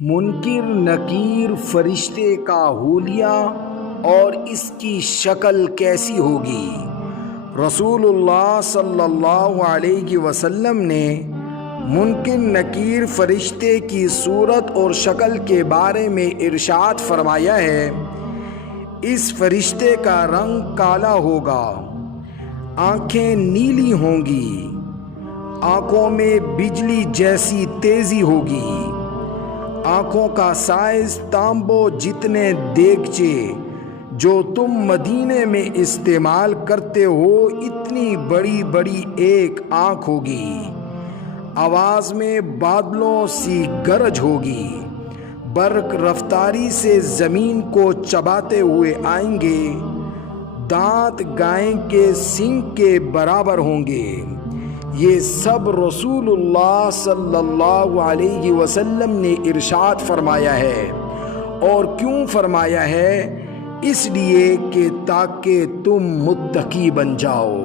منکر نکیر فرشتے کا حلیہ اور اس کی شکل کیسی ہوگی؟ رسول اللہ صلی اللہ علیہ وسلم نے منکر نکیر فرشتے کی صورت اور شکل کے بارے میں ارشاد فرمایا ہے، اس فرشتے کا رنگ کالا ہوگا، آنکھیں نیلی ہوں گی، آنکھوں میں بجلی جیسی تیزی ہوگی، آنکھوں کا سائز تانبو جتنے دیگچے جو تم مدینے میں استعمال کرتے ہو اتنی بڑی بڑی ایک آنکھ ہوگی، آواز میں بادلوں سی گرج ہوگی، برق رفتاری سے زمین کو چباتے ہوئے آئیں گے، دانت گائے کے سینگ کے برابر ہوں گے۔ یہ سب رسول اللہ صلی اللہ علیہ وسلم نے ارشاد فرمایا ہے، اور کیوں فرمایا ہے؟ اس لیے کہ تاکہ تم متقی بن جاؤ۔